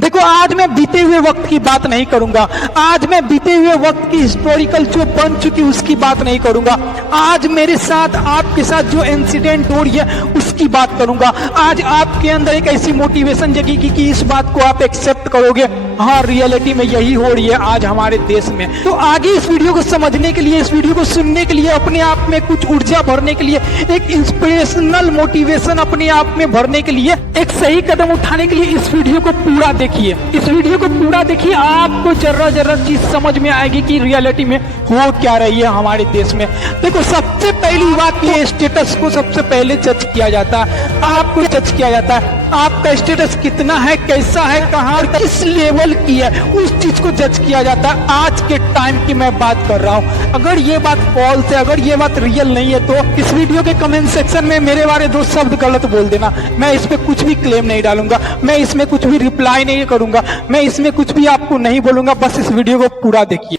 देखो, आज मैं बीते हुए वक्त की बात नहीं करूंगा। आज मैं बीते हुए वक्त की हिस्टोरिकल जो बन चुकी उसकी बात नहीं करूंगा। आज मेरे साथ आपके साथ जो इंसिडेंट हो रही है उसकी बात करूंगा। आज आपके अंदर एक ऐसी मोटिवेशन जगेगी कि इस बात को आप एक्सेप्ट करोगे, हाँ रियलिटी में यही हो रही है आज हमारे देश में। तो आगे इस वीडियो को समझने के लिए, इस वीडियो को सुनने के लिए, अपने आप में कुछ ऊर्जा भरने के लिए, एक इंस्पिरेशनल मोटिवेशन अपने आप में भरने के लिए, एक सही कदम उठाने के लिए इस वीडियो को पूरा देखिए। इस वीडियो को पूरा देखिए, आपको जर्रा चीज समझ में आएगी कि रियलिटी में हो क्या रही है हमारे देश में। देखो, सबसे पहली बात ये स्टेटस को सबसे पहले जज किया जाता है। आपको जज किया जाता है, आपका स्टेटस कितना है, कैसा है, कहाँ किस लेवल की है, उस चीज को जज किया जाता है। आज के टाइम की मैं बात कर रहा हूँ। अगर ये बात फॉल्स है, अगर ये बात रियल नहीं है, तो इस वीडियो के कमेंट सेक्शन में मेरे बारे दो शब्द गलत बोल देना। मैं इस पे कुछ भी क्लेम नहीं डालूंगा, मैं इसमें कुछ भी रिप्लाई नहीं करूंगा, मैं इसमें कुछ भी आपको नहीं बोलूंगा। बस इस वीडियो को पूरा देखिए।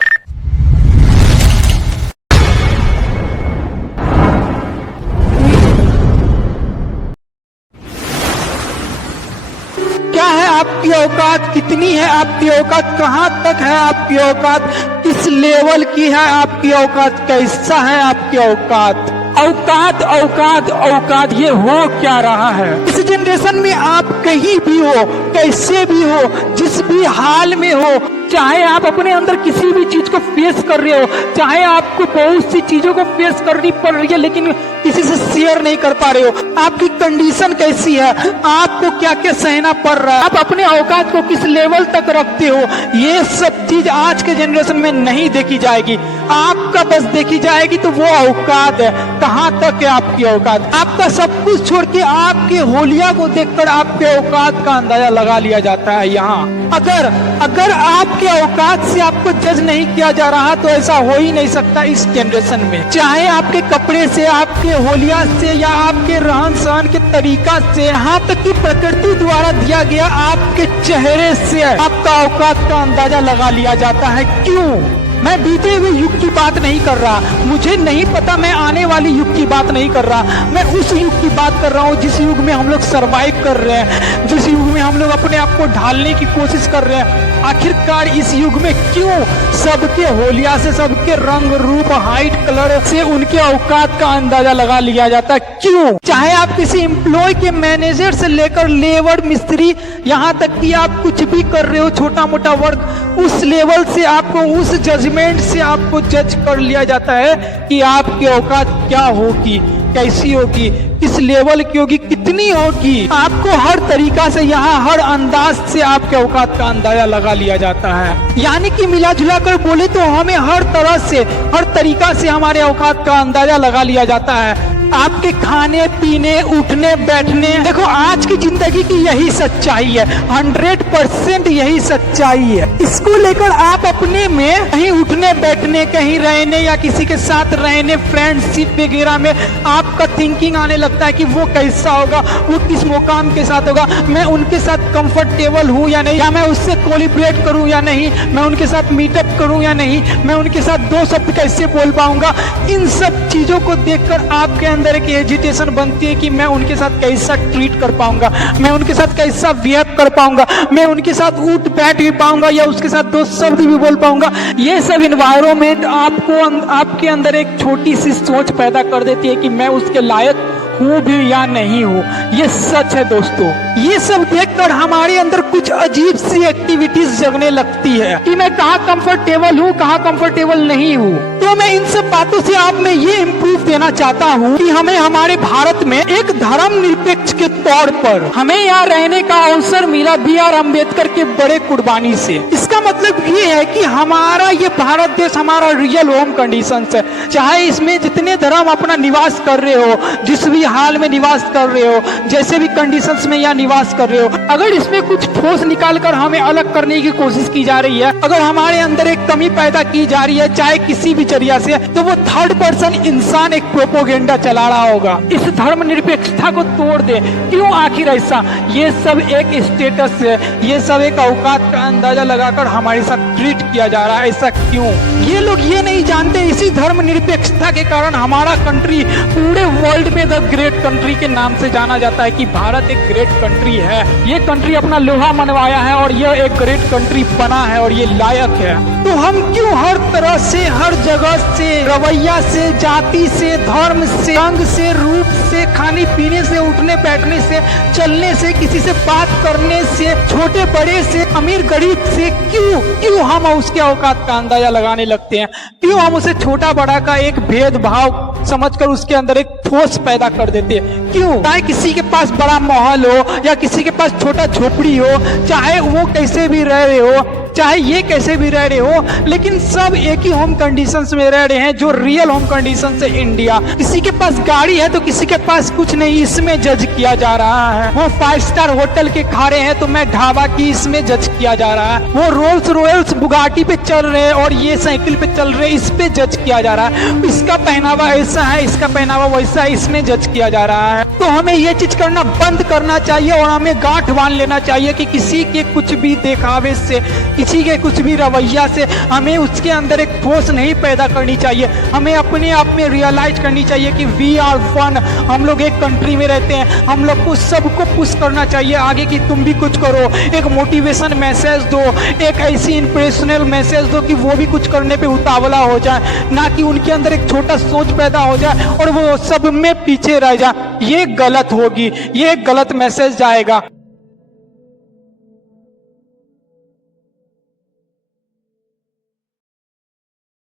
क्या है आपकी औकात, कितनी है आपकी औकात, कहां तक है आपकी औकात, किस लेवल की है आपकी औकात, कैसा है आपकी औकात। औकात औकात औकात, ये हो क्या रहा है इस जनरेशन में। आप कहीं भी हो, कैसे भी हो, जिस भी हाल में हो, चाहे आप अपने अंदर किसी भी चीज को फेस कर रहे हो, चाहे आपको बहुत सी चीजों को फेस करनी पड़ रही है लेकिन किसी से शेयर नहीं कर पा रहे हो, आपकी कंडीशन कैसी है, आपको क्या क्या सहना पड़ रहा है, आप अपने औकात को किस लेवल तक रखते हो, ये सब चीज आज के जनरेशन में नहीं देखी जाएगी। आपका बस देखी जाएगी तो वो औकात है, कहाँ तक है आपकी औकात। आपका सब कुछ छोड़ के आपके होलिया को देखकर आपके औकात का अंदाजा लगा लिया जाता है। यहाँ अगर आपके औकात से आपको जज नहीं किया जा रहा तो ऐसा हो ही नहीं सकता इस जनरेशन में। चाहे आपके कपड़े से, आपके होलिया से, या आपके रहन सहन के तरीका से, यहाँ तक कि प्रकृति द्वारा दिया गया आपके चेहरे से आपका औकात का अंदाजा लगा लिया जाता है। क्यों? मैं बीते हुए युग की बात नहीं कर रहा, मुझे नहीं पता, मैं आने वाली युग की बात नहीं कर रहा, मैं उस युग की बात कर रहा हूँ जिस युग में हम लोग सरवाइव कर रहे हैं, जिस युग में हम लोग अपने आप को ढालने की कोशिश कर रहे हैं। आखिरकार इस युग में क्यों सबके होलिया से, सबके रंग रूप, हाइट, कलर से उनके औकात का अंदाजा लगा लिया जाता है। क्यों? चाहे आप किसी एम्प्लॉय के मैनेजर से लेकर लेबर मिस्त्री, यहाँ तक कि आप कुछ भी कर रहे हो, छोटा मोटा वर्क, उस लेवल से आपको, उस जजमेंट से आपको जज कर लिया जाता है कि आपकी औकात क्या होगी, कैसी होगी, किस लेवल की होगी, कितनी होगी। आपको हर तरीका से, यहाँ हर अंदाज से आपके औकात का अंदाजा लगा लिया जाता है। यानी कि मिला जुला कर बोले तो हमें हर तरह से, हर तरीका से हमारे औकात का अंदाजा लगा लिया जाता है। आपके खाने पीने, उठने बैठने, देखो आज की जिंदगी की यही सच्चाई है, 100% यही सच्चाई है। इसको लेकर आप अपने में कहीं उठने बैठने, कहीं रहने या किसी के साथ रहने, फ्रेंडशिप वगैरह में आपका थिंकिंग आने लगता है कि वो कैसा होगा, वो किस मुकाम के साथ होगा, मैं उनके साथ कंफर्टेबल हूँ या नहीं, या मैं उससे कोलिब्रेट करूँ या नहीं, मैं उनके साथ मीटअप करूँ या नहीं, मैं उनके साथ दो शब्द कैसे बोल पाऊंगा। इन सब चीजों को देखकर आपके अंदर एक हेजिटेशन बनती है कि मैं उनके साथ कैसा ट्रीट कर पाऊंगा, मैं उनके साथ कैसा बिहेव कर पाऊंगा, मैं उनके साथ उठ बैठ भी पाऊंगा या उसके साथ दो शब्द भी बोल पाऊंगा। ये सब एनवायरनमेंट आपको, आपके अंदर एक छोटी सी सोच पैदा कर देती है कि मैं उसके लायक हूँ भी या नहीं हूँ। ये सच है दोस्तों। ये सब देखकर हमारे अंदर कुछ अजीब सी एक्टिविटीज जगने लगती है कि मैं कहाँ कंफर्टेबल हूँ, कहाँ कंफर्टेबल नहीं हूँ। तो मैं इन सब बातों से आप में ये इम्प्रूव देना चाहता हूँ कि हमें हमारे भारत में एक धर्म निरपेक्ष के तौर पर हमें यहाँ रहने का अवसर मिला B.R. अम्बेडकर के बड़े कुर्बानी से। इसका मतलब ये है कि हमारा ये भारत देश हमारा रियल होम कंडीशन है। चाहे इसमें जितने धर्म अपना निवास कर रहे हो, जिस भी हाल में निवास कर रहे हो, जैसे भी कंडीशंस में यहाँ निवास कर रहे हो, अगर इसमें कुछ ठोस निकालकर हमें अलग करने की कोशिश की जा रही है, अगर हमारे अंदर एक कमी पैदा की जा रही है चाहे किसी भी जरिया से, तो वो थर्ड पर्सन इंसान एक प्रोपोगेंडा चला रहा होगा। इस धर्म निरपेक्षता को तोड़ दे। क्यों आखिर ऐसा? ये सब एक स्टेटस है, ये सब एक औकात का अंदाजा लगाकर हमारे साथ ट्रीट किया जा रहा है। ऐसा क्यों? ये लोग ये नहीं जानते इसी धर्म निरपेक्षता के कारण हमारा कंट्री पूरे वर्ल्ड में द ग्रेट कंट्री के नाम से जाना जाता है कि भारत एक ग्रेट कंट्री है। ये कंट्री अपना लोहा मनवाया है और यह एक ग्रेट कंट्री बना है और ये लायक है। तो हम क्यों हर तरह से, हर जगह से, रवैया से, जाति से, धर्म से, रंग से, रूप से, खाने पीने से, उठने बैठने से, चलने से, किसी से बात करने से, छोटे बड़े से, अमीर गरीब से, क्यों हम उसके औकात का अंदाजा लगाने लगते हैं? क्यों हम उसे छोटा बड़ा का एक भेदभाव समझकर उसके अंदर एक ठोस पैदा कर देते हैं? क्यों? चाहे किसी के पास बड़ा महल हो या किसी के पास छोटा झोपड़ी हो, चाहे वो कैसे भी रह रहे हो, चाहे ये कैसे भी रह रहे हो, लेकिन सब एक ही होम कंडीशंस में रह रहे हैं, जो रियल होम कंडीशन है इंडिया। किसी के पास गाड़ी है तो किसी के पास कुछ नहीं, इसमें जज किया जा रहा है। वो 5 स्टार होटल के खा रहे हैं तो मैं ढाबा की, इसमें जज किया जा रहा है। वो रोल्स रॉयल्स बुगाटी पे चल रहे हैं और ये साइकिल पे चल रहे हैं, इस पे जज किया जा रहा है। इसका पहनावा ऐसा है, इसका पहनावा वैसा है, इसमें जज किया जा रहा है। तो हमें ये चीज करना बंद करना चाहिए और हमें गांठ बांध लेना चाहिए कि किसी के कुछ भी दिखावे से, किसी के कुछ भी रवैया से हमें उसके अंदर एक ठोस नहीं पैदा करनी चाहिए। हमें अपने आप में रियलाइज करनी चाहिए कि वी आर वन, हम लोग एक कंट्री में रहते हैं। हम लोग को सबको पुश करना चाहिए आगे कि तुम भी कुछ करो, एक मोटिवेशन मैसेज दो, एक ऐसी इंप्रेशनल मैसेज दो कि वो भी कुछ करने पे उतावला हो जाए, ना कि उनके अंदर एक छोटा सोच पैदा हो जाए और वो सब में पीछे रह जाए। ये गलत होगी, ये गलत मैसेज जाएगा।